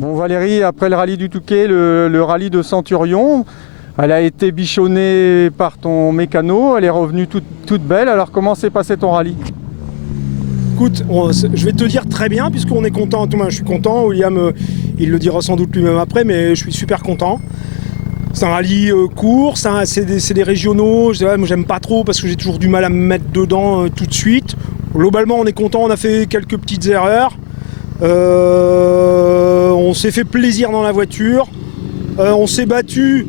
Bon Valérie, après le rallye du Touquet, le rallye de Centurion, elle a été bichonnée par ton mécano, elle est revenue toute belle. Alors comment s'est passé ton rallye? Écoute, je vais te dire très bien, puisqu'on est content, tout le monde, je suis content. William, il le dira sans doute lui-même après, mais je suis super content. C'est un rallye court, c'est des régionaux. Moi, j'aime pas trop parce que j'ai toujours du mal à me mettre dedans tout de suite. Globalement, on est content, on a fait quelques petites erreurs. On s'est fait plaisir dans la voiture. On s'est battu.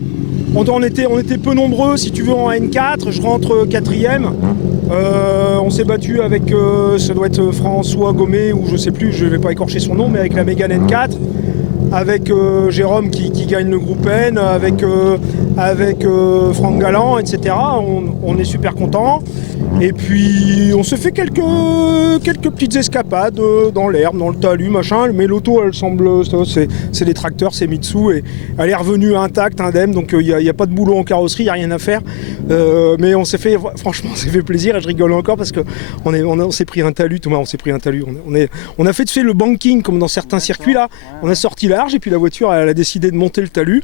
On était peu nombreux, si tu veux, en N4. Je rentre 4ème. On s'est battu avec, ça doit être François Gommet, ou je sais plus, je vais pas écorcher son nom, mais avec la Mégane N4. Avec Jérôme qui gagne le groupe N, avec Franck Galland, etc. On est super contents. Et puis on se fait quelques petites escapades dans l'herbe, dans le talus, machin. Mais l'auto, elle semble, c'est des tracteurs, c'est Mitsu, et elle est revenue intacte, indemne. Donc il n'y a pas de boulot en carrosserie, il n'y a rien à faire. Mais franchement, on s'est fait plaisir, et je rigole encore parce que on s'est pris un talus, Thomas, on s'est pris un talus. On a fait le banking comme dans certains circuits là. On a sorti large et puis la voiture, elle a décidé de monter le talus.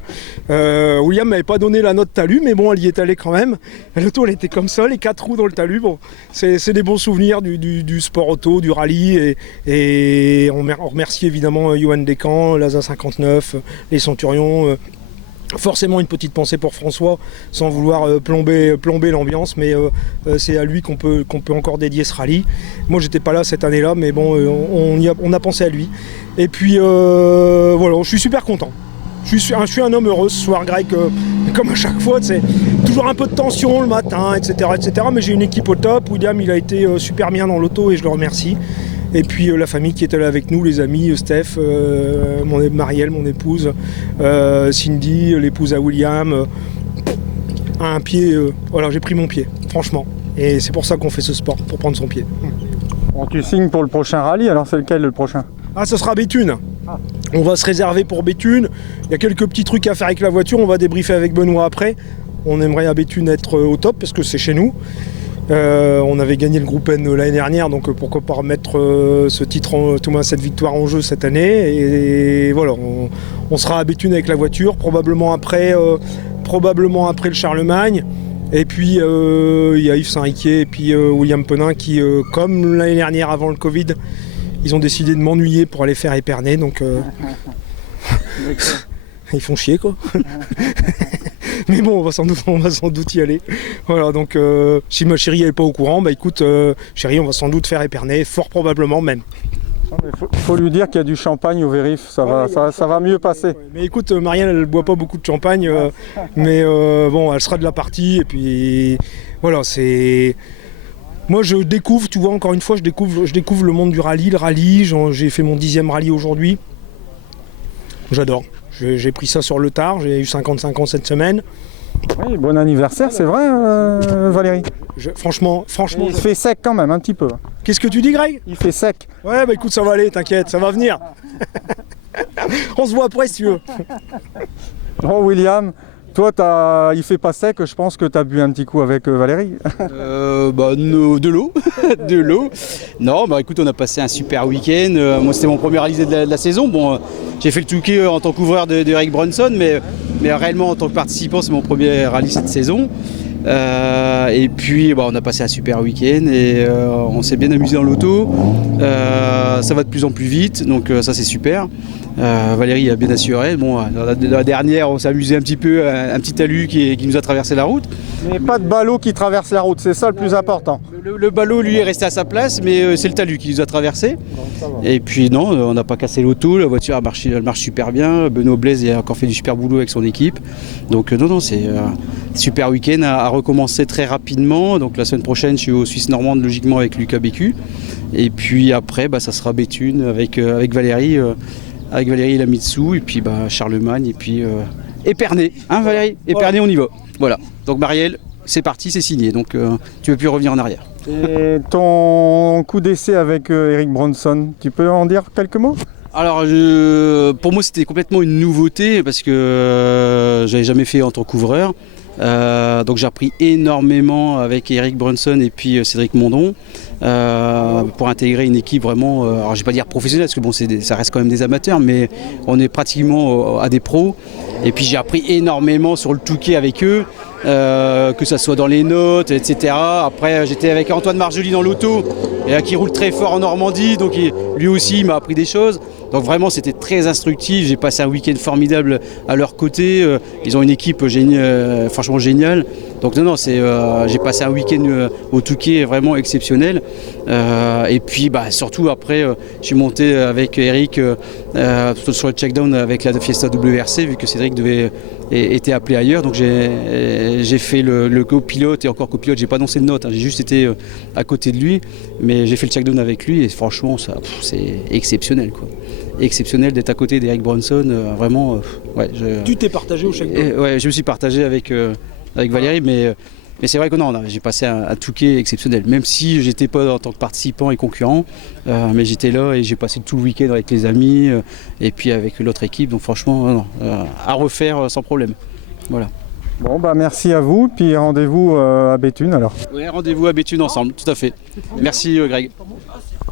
William m'avait pas donné la note talus, mais bon, elle y est allée quand même. L'auto, elle était comme ça, les 4 roues dans le talus. Bon, c'est des bons souvenirs du sport auto, du rallye, et on remercie évidemment Johan Descamps, l'ASA 59, les Centurions. Forcément une petite pensée pour François, sans vouloir plomber l'ambiance, mais c'est à lui qu'on peut encore dédier ce rallye. Moi j'étais pas là cette année-là, mais bon, on a pensé à lui. Et puis voilà, je suis super content. Je suis un homme heureux ce soir, Greg, comme à chaque fois, c'est toujours un peu de tension le matin, etc. mais j'ai une équipe au top. William, il a été super bien dans l'auto et je le remercie. Et puis la famille qui était là avec nous, les amis, Steph, Marielle, mon épouse, Cindy, l'épouse à William. Un pied, voilà, j'ai pris mon pied, franchement. Et c'est pour ça qu'on fait ce sport, pour prendre son pied. Bon, tu signes pour le prochain rallye, alors c'est lequel le prochain? Ah, ce sera Béthune. On va se réserver pour Béthune. Il y a quelques petits trucs à faire avec la voiture, on va débriefer avec Benoît après. On aimerait à Béthune être au top parce que c'est chez nous. On avait gagné le groupe N l'année dernière, donc pourquoi pas remettre ce titre, cette victoire en jeu cette année. Et voilà, on sera à Béthune avec la voiture, probablement après le Charlemagne. Et puis il y a Yves Saint-Riquier et puis William Penin qui, comme l'année dernière avant le Covid, ils ont décidé de m'ennuyer pour aller faire Épernay. Donc ils font chier quoi. Mais bon, on va sans doute y aller. Voilà, donc si ma chérie n'est pas au courant, bah écoute, chérie, on va sans doute faire Épernay, fort probablement même. Il faut lui dire qu'il y a du champagne au Vérif, ça va mieux passer. Mais écoute, Marianne, elle ne boit pas beaucoup de champagne, mais bon, elle sera de la partie. Et puis voilà, c'est... Moi, je découvre, tu vois, encore une fois, je découvre le monde du rallye, le rallye. J'ai fait mon 10e rallye aujourd'hui. J'adore. J'ai pris ça sur le tard, j'ai eu 55 ans cette semaine. Oui, bon anniversaire, c'est vrai, Valérie. Franchement. Il fait sec quand même, un petit peu. Qu'est-ce que tu dis, Greg? Il fait sec. Ouais, bah écoute, ça va aller, t'inquiète, ça va venir. On se voit après si tu veux. Bon, William, toi, il fait pas sec, je pense que tu as bu un petit coup avec Valérie. De l'eau. De l'eau. Non, bah écoute, on a passé un super week-end. Moi, c'était mon premier rallye de la saison. Bon, j'ai fait le Touquet en tant qu'ouvreur de Eric Brunson, mais réellement en tant que participant, c'est mon premier rallye cette saison. Et puis on a passé un super week-end et on s'est bien amusé dans l'auto. Ça va de plus en plus vite, donc ça c'est super. Valérie a bien assuré. Bon, la dernière, on s'est amusé un petit peu, un petit talus qui nous a traversé la route. Mais pas de ballot qui traverse la route, c'est ça le plus important. Le ballot, lui, est resté à sa place, mais c'est le talus qui nous a traversé. Et puis non, on n'a pas cassé l'auto, la voiture elle marche super bien. Benoît Blaise a encore fait du super boulot avec son équipe. Donc non, c'est super week-end à recommencer très rapidement. Donc la semaine prochaine, je suis aux Suisses normandes, logiquement, avec Lucas Bécu. Et puis après, ça sera Béthune avec Valérie. Avec Valérie et la Mitsu, et puis Charlemagne, et puis Épernay, hein Valérie? Épernay, on y va. Voilà. Donc Marielle, c'est parti, c'est signé, donc tu ne peux plus revenir en arrière. Et ton coup d'essai avec Eric Brunson, tu peux en dire quelques mots? Alors pour moi c'était complètement une nouveauté parce que j'avais jamais fait en tant qu'ouvreur. Donc j'ai appris énormément avec Eric Brunson et puis Cédric Mondon. pour intégrer une équipe vraiment, alors je vais pas dire professionnelle parce que bon, ça reste quand même des amateurs, mais on est pratiquement à des pros. Et puis j'ai appris énormément sur le Touquet avec eux, que ça soit dans les notes, etc. Après j'étais avec Antoine Marjoli dans l'auto, qui roule très fort en Normandie, donc lui aussi il m'a appris des choses. Donc vraiment c'était très instructif, j'ai passé un week-end formidable à leur côté, ils ont une équipe franchement géniale. Donc non, j'ai passé un week-end au Touquet vraiment exceptionnel. Et puis surtout après, je suis monté avec Eric sur le check-down avec la Fiesta WRC, vu que Cédric était appelé ailleurs. Donc j'ai fait le copilote, et encore copilote, j'ai pas annoncé de note, hein, j'ai juste été à côté de lui. Mais j'ai fait le check-down avec lui et franchement, c'est exceptionnel, quoi. Exceptionnel d'être à côté d'Eric Bronson, vraiment. Ouais, Tu t'es partagé au check-down? Ouais, je me suis partagé avec Valérie, mais c'est vrai que non, j'ai passé un Touquet exceptionnel, même si j'étais pas en tant que participant et concurrent, mais j'étais là et j'ai passé tout le week-end avec les amis et puis avec l'autre équipe, donc franchement, à refaire sans problème. Voilà. Bon, merci à vous, puis rendez-vous à Béthune alors. Ouais, rendez-vous à Béthune ensemble, tout à fait. Merci Greg.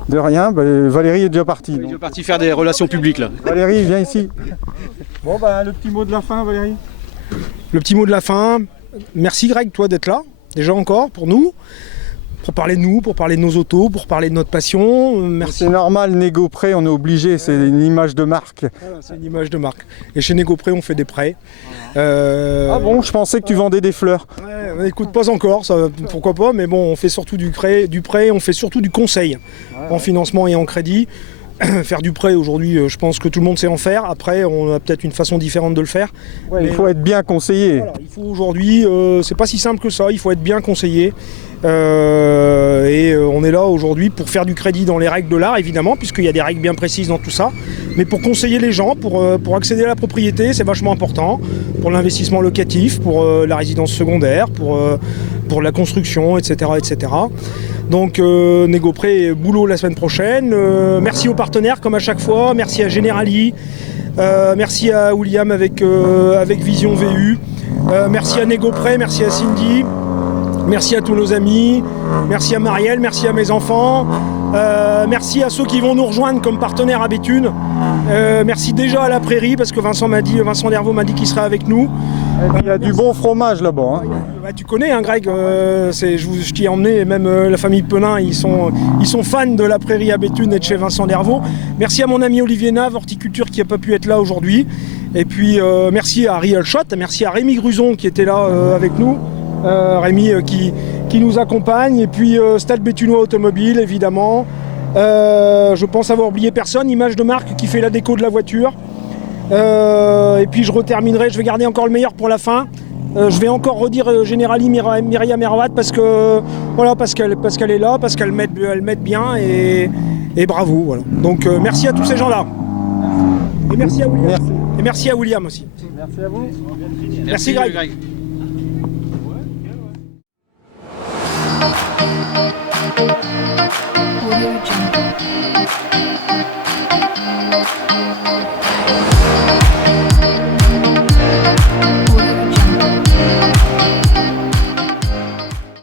De rien, Valérie est déjà partie. Il est déjà parti faire des relations publiques là. Valérie, viens ici. Bon, le petit mot de la fin, Valérie. Le petit mot de la fin. Merci Greg, toi d'être là, déjà encore pour nous, pour parler de nous, pour parler de nos autos, pour parler de notre passion. Merci. C'est normal, Négopré, on est obligé, c'est une image de marque. Voilà, c'est une image de marque. Et chez Négopré, on fait des prêts. Ah bon, je pensais que tu vendais des fleurs. Ouais, écoute, pas encore, ça, pourquoi pas, mais bon, on fait surtout du prêt, on fait surtout du conseil en financement et en crédit. Faire du prêt aujourd'hui, je pense que tout le monde sait en faire. Après, on a peut-être une façon différente de le faire. Ouais, il faut être bien conseillé. Voilà, il faut aujourd'hui, c'est pas si simple que ça, il faut être bien conseillé. Et on est là aujourd'hui pour faire du crédit dans les règles de l'art, évidemment, puisqu'il y a des règles bien précises dans tout ça. Mais pour conseiller les gens, pour accéder à la propriété, c'est vachement important. Pour l'investissement locatif, pour la résidence secondaire, pour la construction, etc. etc. Donc Négopré, boulot la semaine prochaine. Merci aux partenaires comme à chaque fois. Merci à Generali. Merci à William avec Vision VU. Merci à Négopré, merci à Cindy. Merci à tous nos amis. Merci à Marielle, merci à mes enfants. Merci à ceux qui vont nous rejoindre comme partenaires à Béthune. Merci déjà à la Prairie parce que Vincent Dervaux m'a dit qu'il serait avec nous. Il y a du bon fromage là-bas. Hein. Tu connais hein, Greg, je t'y ai emmené, et même la famille Penin, ils sont fans de la Prairie à Béthune et de chez Vincent Dervaux. Merci à mon ami Olivier Nave, horticulture, qui n'a pas pu être là aujourd'hui. Et puis merci à Real Shot, merci à Rémi Gruson qui était là avec nous. Rémi qui nous accompagne, et puis Stade Béthunois Automobile évidemment. Je pense avoir oublié personne, image de marque qui fait la déco de la voiture. Et puis je reterminerai, je vais garder encore le meilleur pour la fin. Je vais encore redire Generali Myriam Mervat parce qu'elle est là, parce qu'elle m'aide bien et bravo. Voilà. Donc merci à tous ces gens-là. Et merci à William. Merci. Et merci à William aussi. Merci à vous. Merci Greg. Audio Jungle.